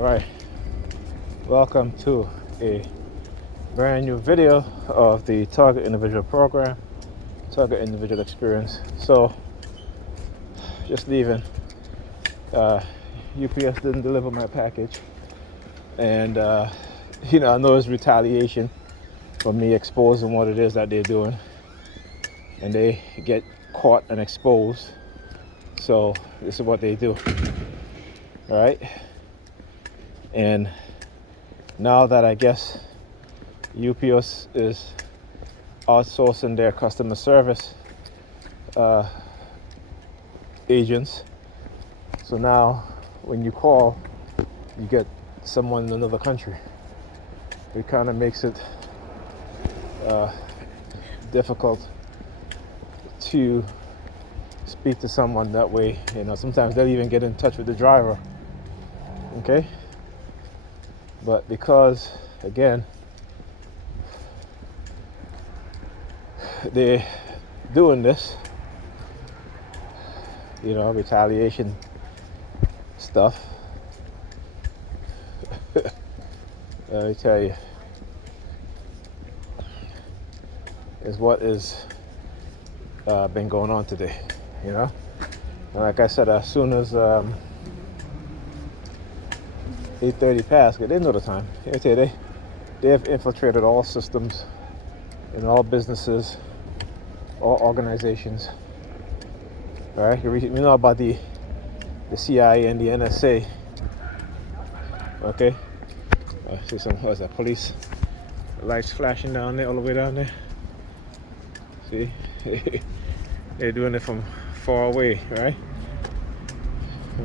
All right, welcome to a brand new video of the Target Individual Program, Target Individual Experience. So, just leaving. UPS didn't deliver my package, and I know it's retaliation for me exposing what it is that they're doing, and they get caught and exposed. So this is what they do. All right. And now that I guess UPS is outsourcing their customer service agents, so now when you call, you get someone in another country. It kind of makes it difficult to speak to someone that way. Sometimes they'll even get in touch with the driver. Okay? But because, again, they're doing this, retaliation stuff, let me tell you, is what is been going on today, And like I said, as soon as 8:30 passed, they know the time. They have infiltrated all systems in all businesses, all organizations. All right, we know about the CIA and the NSA. Okay, I see some police lights flashing down there, all the way down there. See, they're doing it from far away, right?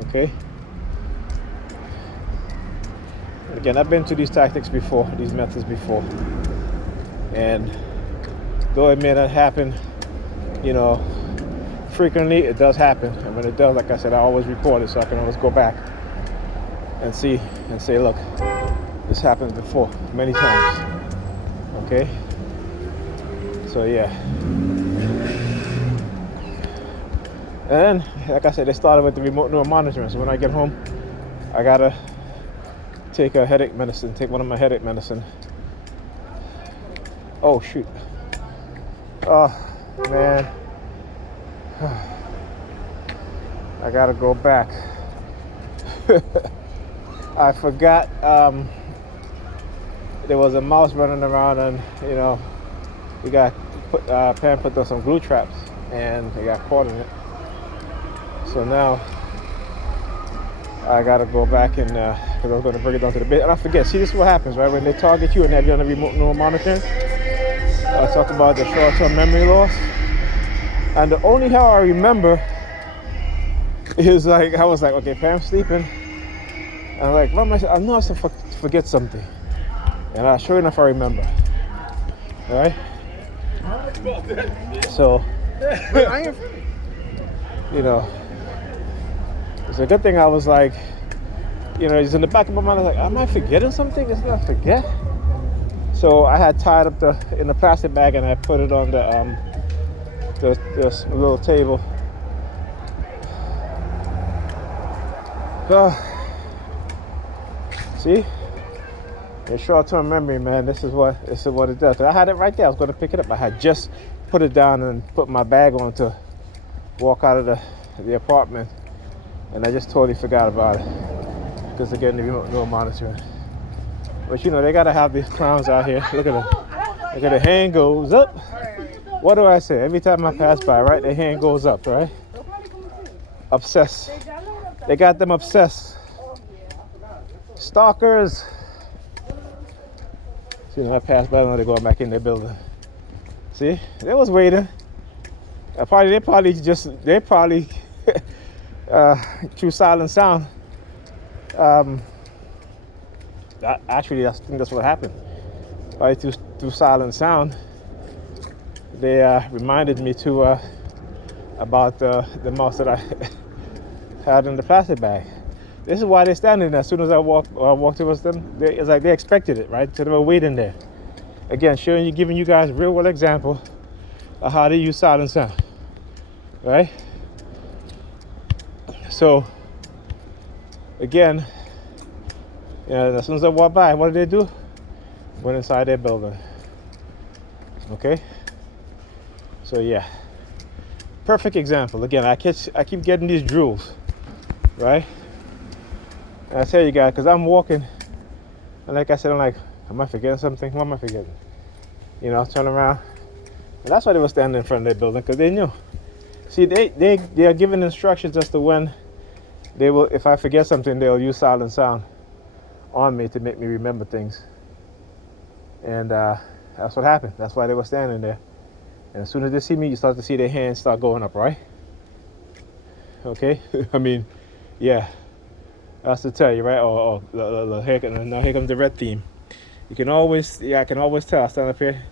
Okay. Again, I've been to these tactics before, these methods before, and though it may not happen, frequently, it does happen. And when it does, like I said, I always report it so I can always go back and see and say, look, this happened before, many times. Okay? So yeah. And like I said, they started with the remote neural monitoring. So when I get home, I gotta take one of my headache medicine. Oh shoot. Oh man. I gotta go back. I forgot there was a mouse running around, and we got Pam put some glue traps, and they got caught in it. So now I gotta go back and because I was gonna bring it down to the bed, and I forget. See, this is what happens, right? When they target you and they have you on the remote neural monitoring. I talk about the short-term memory loss, and the only how I remember is I was like, okay, Pam's sleeping, and I'm like, I know I have to forget something, and sure enough, I remember. All right. So, it's a good thing I was like, it's in the back of my mind. I was like, am I forgetting something? It's not forget. So I had tied up in the plastic bag, and I put it on the little table. See, in short-term memory, man, this is what it does. I had it right there. I was going to pick it up. I had just put it down and put my bag on to walk out of the apartment, and I just totally forgot about it because again, the remote neural monitoring. But they gotta have these clowns out here. Look at the hand goes up. What do I say? Every time I pass by, right, the hand goes up, right? Obsessed. They got them obsessed. Stalkers. See, I pass by, now they're going back in their building. See, they was waiting. They probably through silent sound. Actually, I think that's what happened. Right, through silent sound, they reminded me about the mouse that I had in the plastic bag. This is why they're standing there. As soon as I walked towards them, it's like they expected it, right? So they were waiting there. Again, giving you guys a real world example of how to use silent sound, right? So, again, And as soon as I walk by, what do? Went inside their building. Okay? So yeah. Perfect example. Again, I keep getting these drools, right? And I tell you guys, because I'm walking, and like I said, I'm like, am I forgetting something? What am I forgetting? You know, turn around. And that's why they were standing in front of their building, because they knew. See, they are given instructions as to when they will, if I forget something, they'll use silent sound on me to make me remember things. And that's what happened. That's why they were standing there. And as soon as they see me, you start to see their hands start going up, right? Okay? I mean, yeah. That's to tell you, right? Now here comes the red theme. I can always tell, I stand up here,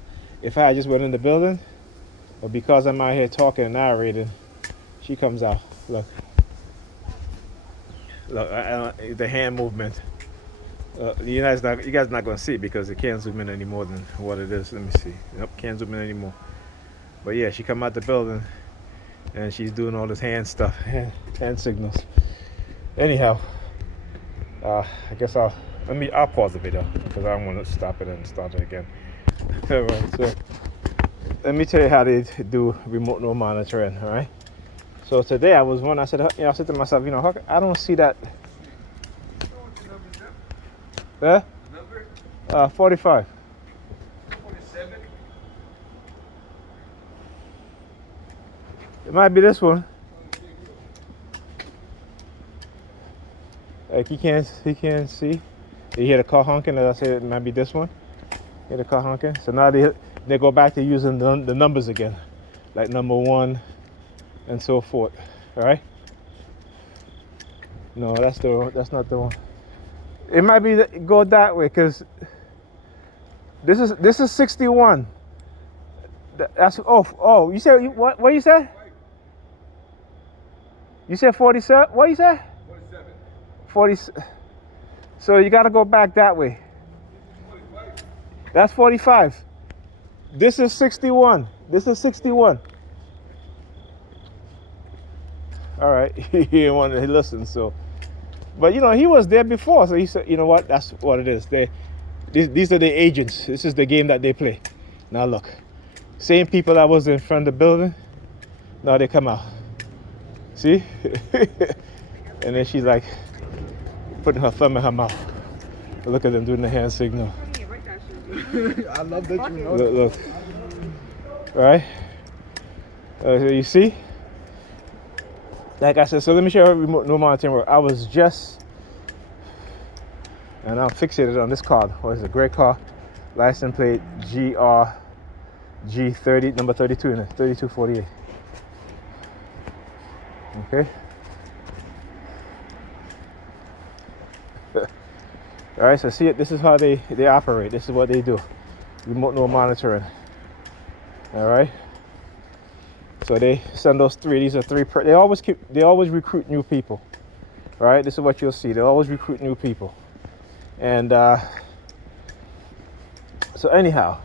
if I just went in the building, but because I'm out here talking and narrating, she comes out. Look, the hand movement. You guys not going to see it because it can't zoom in any more than what it is. Let me see. Nope, can't zoom in anymore. But yeah, she come out the building and she's doing all this hand stuff, hand signals. Anyhow, I guess I'll pause the video because I don't want to stop it and start it again. All right, so let me tell you how they do remote node monitoring. All right. So today I said to myself, I don't see that. 45. 47. It might be this one. Like he can't see. You hear the car honking, as I said, it might be this one. Hear the car honking. So now they go back to using the numbers again, like number 1 and so forth. All right. No, that's not the one. It might be go that way because this is 61. That's you said what you said? You said 47. What you said? 47. 40. So you got to go back that way. 45. That's 45. This is 61. This is 61. All right, he didn't want to listen, so. But he was there before, so he said, you know what? That's what it is. These are the agents. This is the game that they play. Now look, same people that was in front of the building, now they come out. See? And then she's like putting her thumb in her mouth. Look at them doing the hand signal. I love that you know. Look. Right? You see? Like I said, so let me show you remote node monitoring work. I was just, and I'm fixated on this car. It's a great car. License plate GRG30, number 32 in it, 3248. Okay. All right, so see it. This is how they operate. This is what they do. Remote node monitoring. All right. So they send those 3. These are 3. They always recruit new people. All right. This is what you'll see. They always recruit new people. And so anyhow,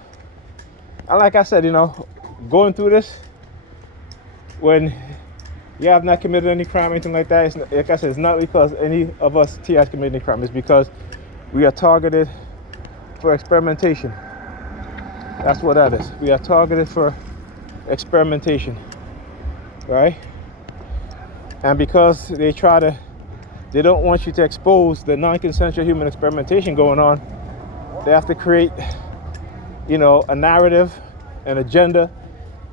and like I said, going through this, when you have not committed any crime or anything like that, like I said, it's not because any of us TIs committed any crime. It's because we are targeted for experimentation. That's what that is. We are targeted for experimentation, right? And because they don't want you to expose the non-consensual human experimentation going on, they have to create, a narrative, an agenda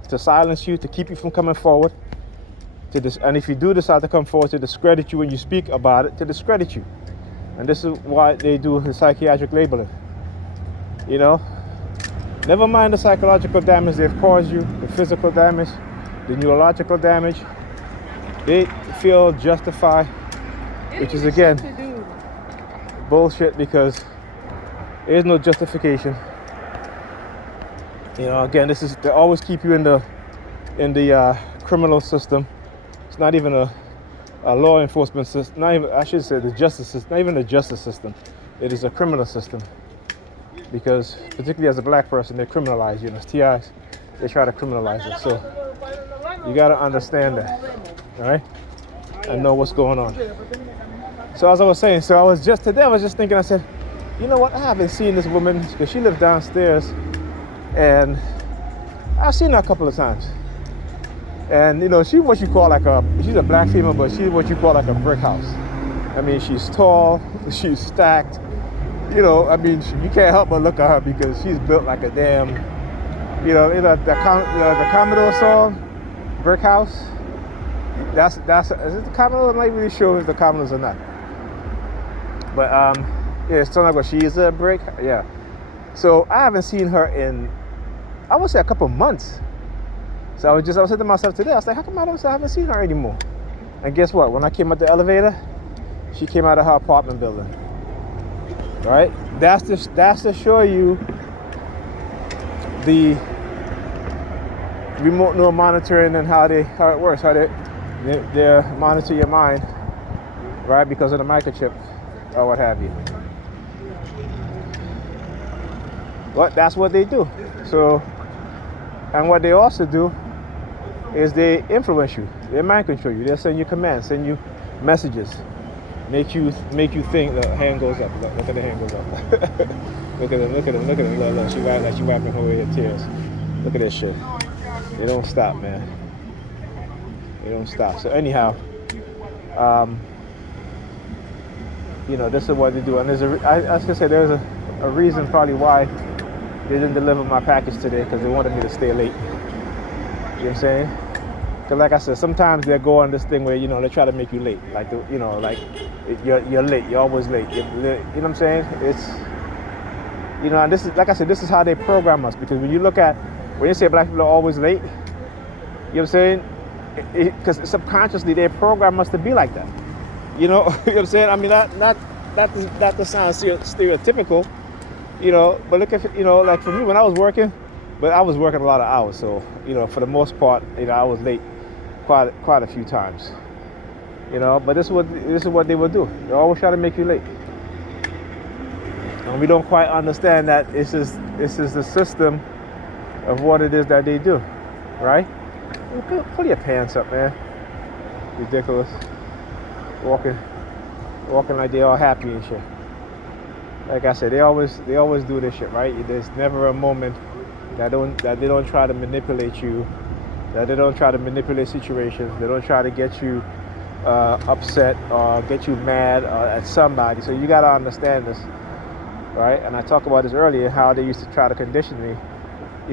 to silence you, to keep you from coming forward. And if you do decide to come forward, to discredit you when you speak about it, to discredit you. And this is why they do the psychiatric labeling. Never mind the psychological damage they've caused you, the physical damage, the neurological damage. They feel justified, which is again bullshit because there is no justification. Again, they always keep you in the criminal system. It's not even a law enforcement system. Not even, I should say, the justice system. Not even the justice system. It is a criminal system. Because particularly as a black person, they criminalize you. As TIs, they try to criminalize it. So you got to understand that, all right? And know what's going on. So as I was saying, so I was just thinking, I said, you know what, I haven't seen this woman, because she lives downstairs, and I've seen her a couple of times. And you know, she's what you call she's a black female, but she's what you call like a brick house. I mean, she's tall, she's stacked. You know, I mean, you can't help but look at her because she's built like a damn, the Commodore song, Brick House. That's is it the Commodore? I'm not really sure if the Commodores or not. But yeah, it's something like what she is a brick. Yeah. So I haven't seen her in, I would say, a couple months. So I was saying to myself today, I was like, how come I haven't seen her anymore? And guess what? When I came out the elevator, she came out of her apartment building. Right? That's to show you the remote neural monitoring and how it works, how they monitor your mind, right? Because of the microchip or what have you. But that's what they do. So, and what they also do is they influence you. They mind control you. They'll send you commands, send you messages, make you think. The hand goes up. Look at the hand goes up. Look at him. Look. She wiping away her tears. Look at this shit. They don't stop, man. They don't stop. So anyhow, this is what they do. And I was gonna say there's a reason probably why they didn't deliver my package today, because they wanted me to stay late. You know what I'm saying? Because like I said, sometimes they go on this thing where, they try to make you late. Like, you're late. You're always late. You know what I'm saying? It's, and this is, like I said, this is how they program us. Because when you say black people are always late, you know what I'm saying? Because subconsciously they program us to be like that. You know what I'm saying? I mean, not to sound stereotypical, but look at, like for me when I was working, but I was working a lot of hours. So, for the most part, I was late quite a few times, but this is what they will do. They always try to make you late. And we don't quite understand that this is the system of what it is that they do, right? Pull your pants up, man. Ridiculous. Walking like they all happy and shit. Like I said, they always do this shit, right? There's never a moment that they don't try to manipulate you, that they don't try to manipulate situations, they don't try to get you upset or get you mad at somebody. So you gotta understand this, right? And I talked about this earlier, how they used to try to condition me, I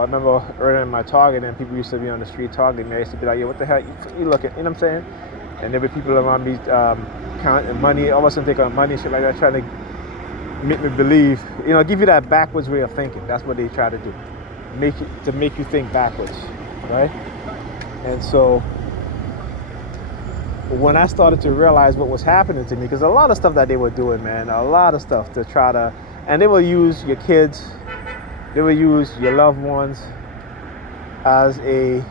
remember earlier in my targeting, people used to be on the street targeting me. I used to be like, yo, what the hell, you looking, you know what I'm saying? And there were people around me counting money, all of a sudden take out money, shit like that, trying to make me believe, give you that backwards way of thinking. That's what they try to do, make you think backwards, right? And so when I started to realize what was happening to me, because a lot of stuff that they were doing, man, a lot of stuff to try to, and they will use your kids, they will use your loved ones as to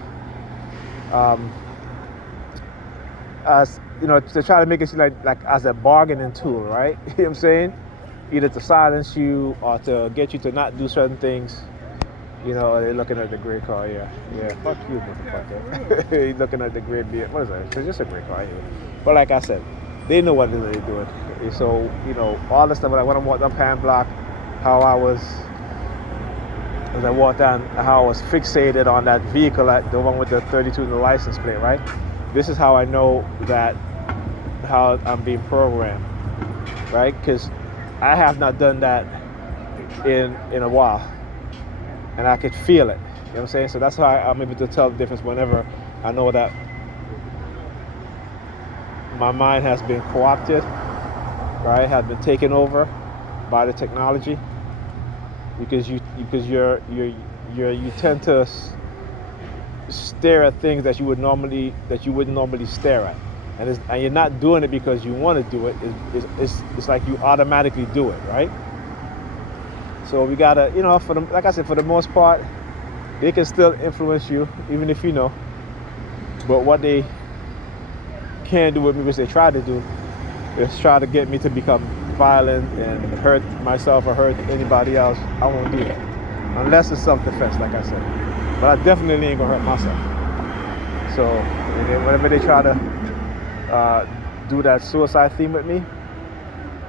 try to make it seem like as a bargaining tool, right? You know what I'm saying? Either to silence you or to get you to not do certain things. They're looking at the gray car, yeah, fuck you, motherfucker. You're looking at the gray beer. What is that? It's just a gray car, anyway. But like I said, they know what they're doing. So, all the stuff, like when I walked up Pan Block, how I was fixated on that vehicle, the one with the 32 in the license plate, right? This is how I know how I'm being programmed, right? Because I have not done that in a while, and I could feel it. You know what I'm saying? So that's how I'm able to tell the difference whenever I know that my mind has been co-opted, right? Has been taken over by the technology, because you tend to stare at things that you wouldn't normally stare at, and you're not doing it because you want to do it. It's like you automatically do it, right? So we gotta, like I said, for the most part, they can still influence you, even if you know. But what they can do with me, which they try to do, is try to get me to become violent and hurt myself or hurt anybody else. I won't do that unless it's self-defense, like I said. But I definitely ain't gonna hurt myself. So whenever they try to do that suicide theme with me,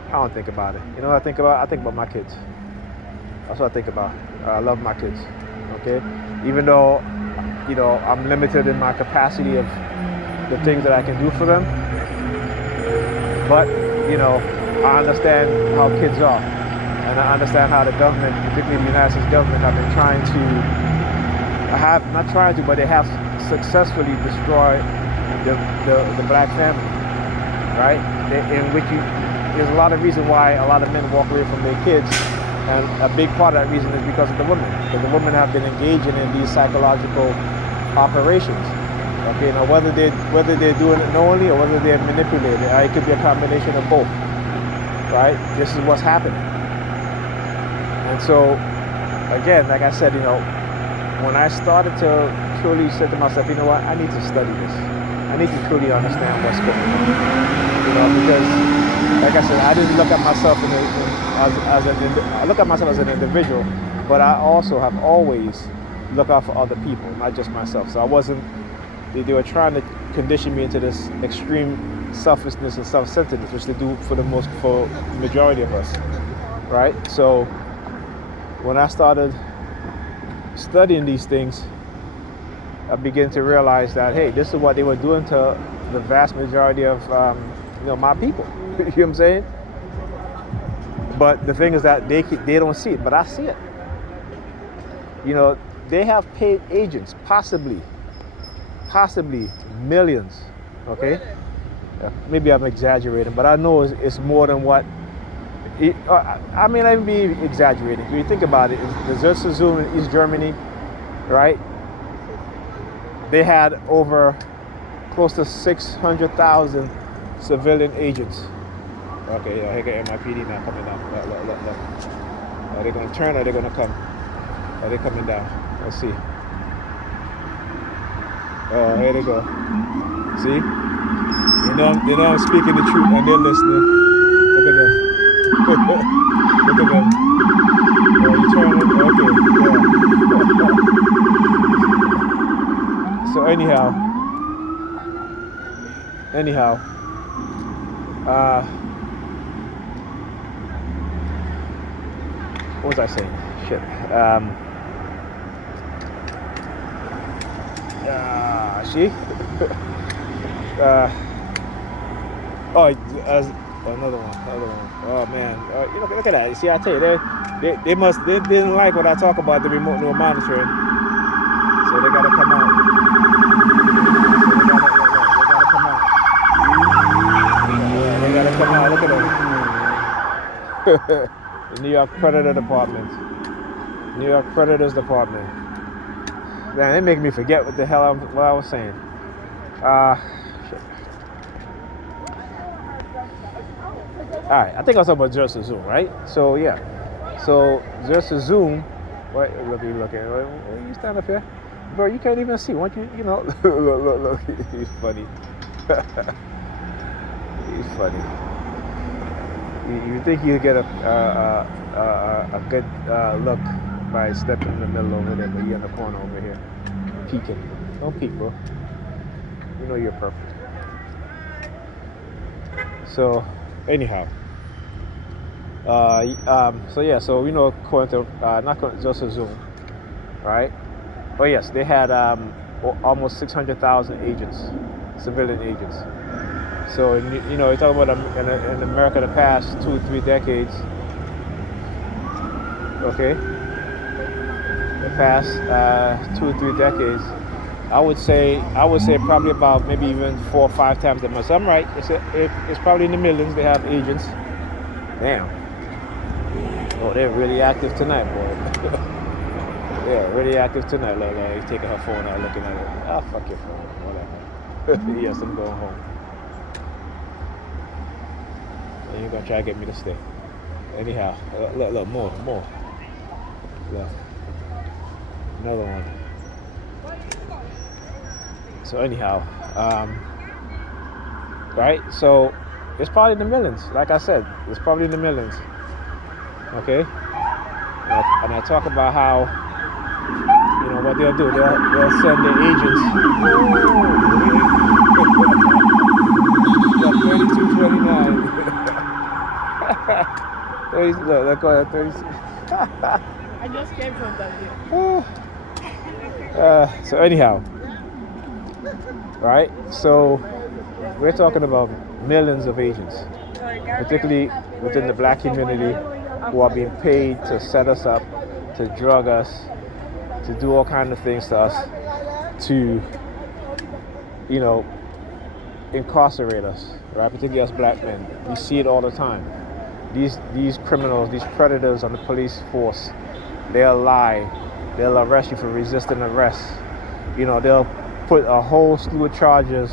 I don't think about it. You know what I think about? I think about my kids. That's what I think about. I love my kids. Okay, even though I'm limited in my capacity of the things that I can do for them, but I understand how kids are, and I understand how the government, particularly the United States government, have been trying to not trying to, but they have successfully destroyed the black family, right? In which there's a lot of reason why a lot of men walk away from their kids, and a big part of that reason is because of the women. Because the women have been engaging in these psychological operations. Okay, now whether they're doing it knowingly or whether they're manipulated, it could be a combination of both. Right? This is what's happening. And so, again, like I said, when I started to truly say to myself, you know what, I need to study this. I need to truly understand what's going on. Because, like I said, I didn't look at myself I look at myself as an individual, but I also have always looked out for other people, not just myself. So I wasn't. They were trying to condition me into this extreme selfishness and self-centeredness, which they do for the majority of us, right? So when I started studying these things, I began to realize that, hey, this is what they were doing to the vast majority of my people. You know what I'm saying? But the thing is that they don't see it, but I see it. They have paid agents, possibly millions. Okay, maybe I'm exaggerating, but I know it's more than what. I may not even be exaggerating. When you think about it, the Zoom in East Germany, right? They had over close to 600,000 civilian agents. Okay, yeah, here got NYPD now coming down. Look. Are they going to turn or are they going to come? Are they coming down? Let's see. Oh, here they go. See? They know I'm speaking the truth and they're listening. Look at them. Look at them. Oh, you turn it? Okay, yeah. So anyhow, what was I saying? Shit. See? Another one. Oh man, look at that. See, I tell you, they didn't like what I talk about the remote neural monitoring, so they gotta come out. They gotta come out. Look at them. The New York Predator Department. New York Predators Department. Man, they make me forget what the hell what I was saying. Shit. Alright, I think I was talking about Just Zoom, right? So yeah. So Just Zoom. What look you looking? You stand up here? Bro, you can't even see. Why don't you look. He's funny. He's funny. You think you get a good look by stepping in the middle over there, but you're in the corner over here, peeking. Don't peek, bro. You know you're perfect. So, anyhow. So according to not Joseph Zoom, right? But yes, they had almost 600,000 agents, civilian agents. So you talk about in America the past 2 or 3 decades. Okay, the past 2 or 3 decades, I would say probably about maybe even 4 or 5 times that much. I'm right. It's probably in the millions. They have agents. Damn. Oh, they're really active tonight, boy. Yeah, really active tonight. Look, he's taking her phone out, looking at it. Ah, fuck your phone, whatever. Yes, I'm going home. And you're gonna try to get me to stay. Anyhow, look, more. Look, another one. So anyhow, right? So it's probably in the millions. Like I said, it's probably in the millions. Okay, and I talk about how what they'll do. They'll send their agents. Got 32 Look, go ahead, 36. I just came from that day. So anyhow, right? So we're talking about millions of agents, particularly within the black community, who are being paid to set us up, to drug us, to do all kinds of things to us, to, you know, incarcerate us, right? Particularly us black men. We see it all the time. These criminals, these predators on the police force, they'll lie, they'll arrest you for resisting arrest. You know, they'll put a whole slew of charges,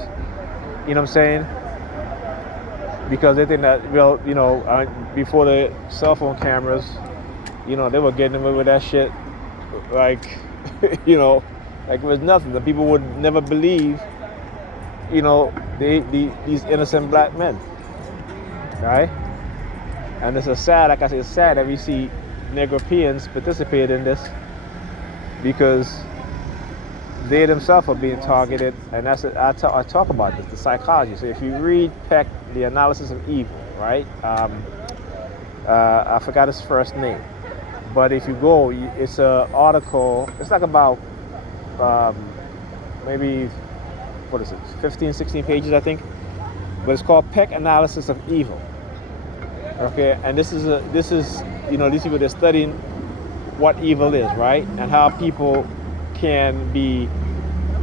you know what I'm saying? Because they think that, well, you know, before the cell phone cameras, you know, they were getting away with that shit like, you know, like it was nothing. The people would never believe, you know, these innocent black men, right? And it's sad, like I said, it's sad that we see Negropeans participate in this because they themselves are being targeted, and that's I talk about this, the psychology. So if you read Peck, The Analysis of Evil, right? I forgot his first name, but if you go, it's an article. It's like about maybe, what is it, 15, 16 pages, I think. But it's called Peck Analysis of Evil. Okay, and this is you know, these people, they're studying what evil is, right, and how people can be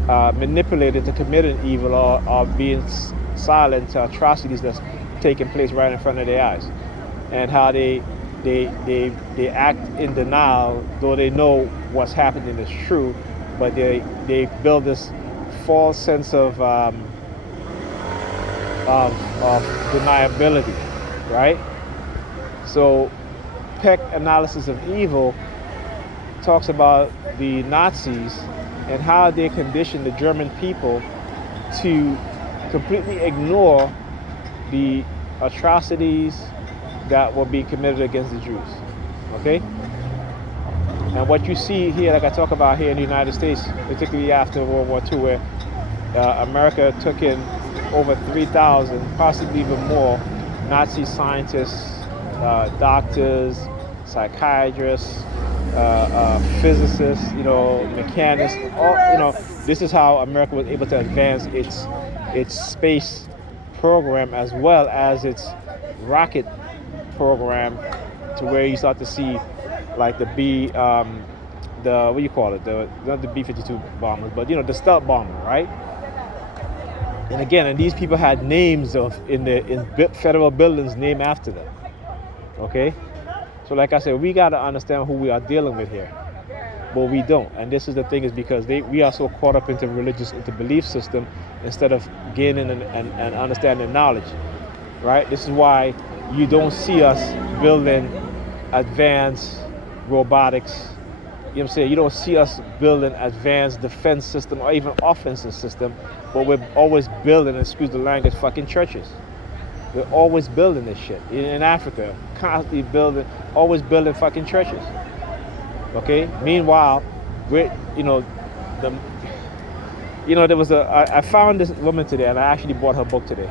manipulated to commit an evil or being silent to atrocities that's taking place right in front of their eyes, and how they act in denial, though they know what's happening is true, but they build this false sense of deniability, right? So Peck Analysis of Evil talks about the Nazis and how they conditioned the German people to completely ignore the atrocities that were being committed against the Jews, okay? And what you see here, like I talk about here in the United States, particularly after World War II, where America took in over 3,000, possibly even more, Nazi scientists, doctors, psychiatrists, physicists, you know, mechanics, all, you know, this is how America was able to advance its space program as well as its rocket program, to where you start to see like the what do you call it? Not the B-52 bombers, but you know, the stealth bomber, right? And again, and these people had names in federal buildings named after them. Okay? So like I said, we got to understand who we are dealing with here, but we don't. And this is the thing, is because we are so caught up into belief system instead of gaining and understanding knowledge, right? This is why you don't see us building advanced robotics. You know what I'm saying? You don't see us building advanced defense system or even offensive system, but we're always building, excuse the language, fucking churches. We're always building this shit. In Africa, constantly building, always building fucking churches. Okay? Meanwhile, there was I found this woman today, and I actually bought her book today.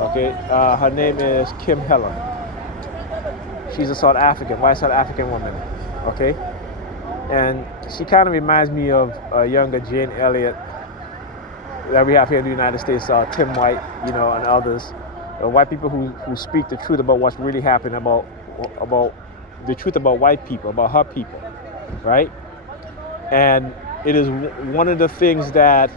Okay? Her name is Kim Heller. She's a white South African woman. Okay? And she kind of reminds me of a younger Jane Elliott that we have here in the United States, Tim White, you know, and others. White people who speak the truth about what's really happening, about the truth about white people, about her people, right? And it is one of the things that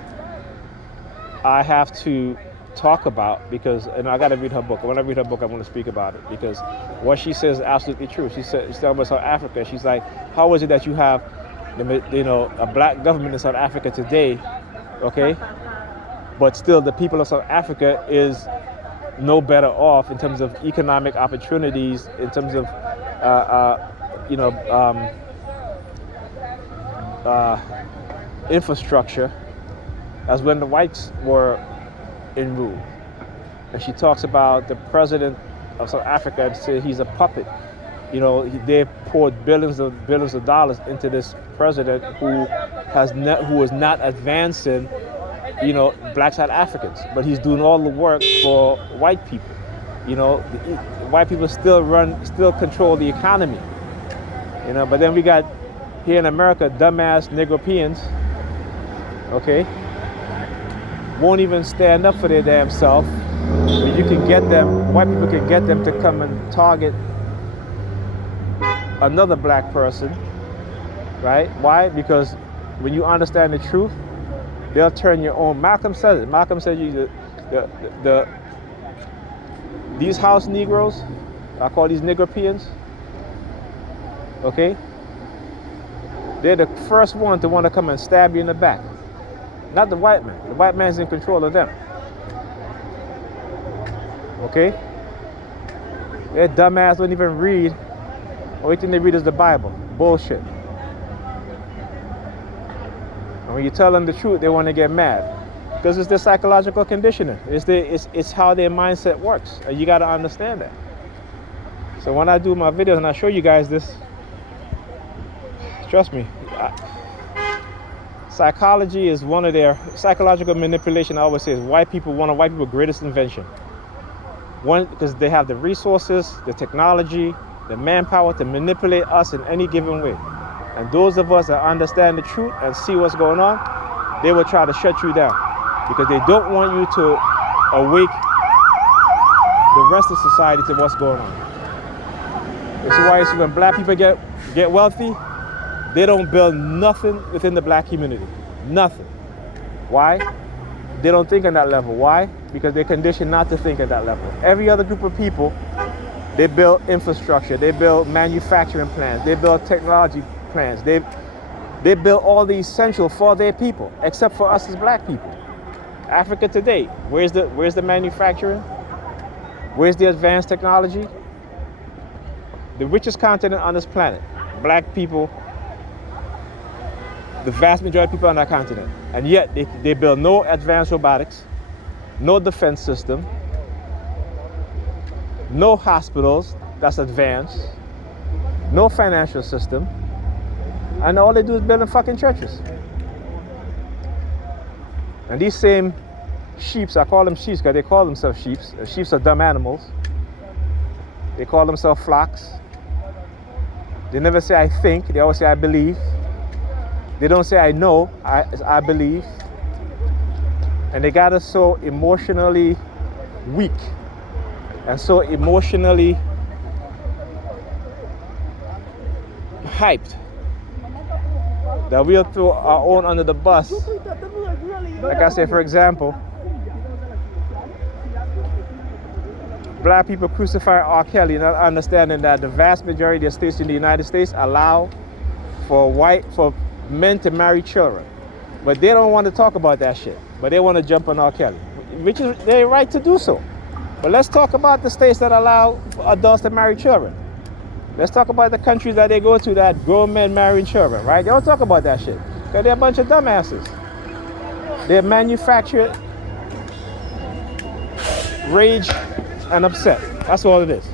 I have to talk about, because, and I got to read her book. When I read her book, I want to speak about it, because what she says is absolutely true. She's talking about South Africa. She's like, how is it that you have, a black government in South Africa today, okay? But still, the people of South Africa is no better off in terms of economic opportunities, in terms of, infrastructure, as when the whites were in rule. And she talks about the president of South Africa and said he's a puppet. You know, they poured billions of dollars into this president who is not advancing, you know, black South Africans, but he's doing all the work for white people. You know, white people still control the economy. You know, but then we got here in America dumbass Negropeans, okay, won't even stand up for their damn self. But you can get them, white people can get them to come and target another black person, right? Why? Because when you understand the truth, they'll turn your own. Malcolm says it. Malcolm said these house Negroes, I call these Negropeans, okay? They're the first one to want to come and stab you in the back. Not the white man. The white man's in control of them. Okay? Their dumbass don't even read. Only thing they read is the Bible. Bullshit. And when you tell them the truth, they want to get mad. Because it's their psychological conditioning. It's how their mindset works. And you got to understand that. So when I do my videos and I show you guys this, trust me, psychology is one of their psychological manipulation. I always say is one of white people's greatest invention. One, because they have the resources, the technology, the manpower to manipulate us in any given way. And those of us that understand the truth and see what's going on, they will try to shut you down because they don't want you to awake the rest of society to what's going on. This is why you see when black people get wealthy, they don't build nothing within the black community. Nothing. Why? They don't think on that level. Why? Because they're conditioned not to think at that level. Every other group of people, they build infrastructure, they build manufacturing plans, they build technology plans, they build all the essential for their people, except for us as black people. Africa today, where's the manufacturing? Where's the advanced technology? The richest continent on this planet, black people, the vast majority of people on that continent. And yet they build no advanced robotics, no defense system, no hospitals that's advanced, no financial system, and all they do is building fucking churches. And these same sheeps, I call them sheeps because they call themselves sheeps. Sheeps are dumb animals. They call themselves flocks. They never say I think, they always say I believe. They don't say I know, I believe. And they got us so emotionally weak and so emotionally hyped that we'll throw our own under the bus. Like I say, for example, black people crucify R. Kelly, not understanding that the vast majority of states in the United States allow for men to marry children. But they don't want to talk about that shit. But they want to jump on R. Kelly, which is their right to do so. But let's talk about the states that allow adults to marry children. Let's talk about the countries that they go to that grown men marrying children, right? They don't talk about that shit because they're a bunch of dumbasses. They're manufactured rage and upset. That's all it is.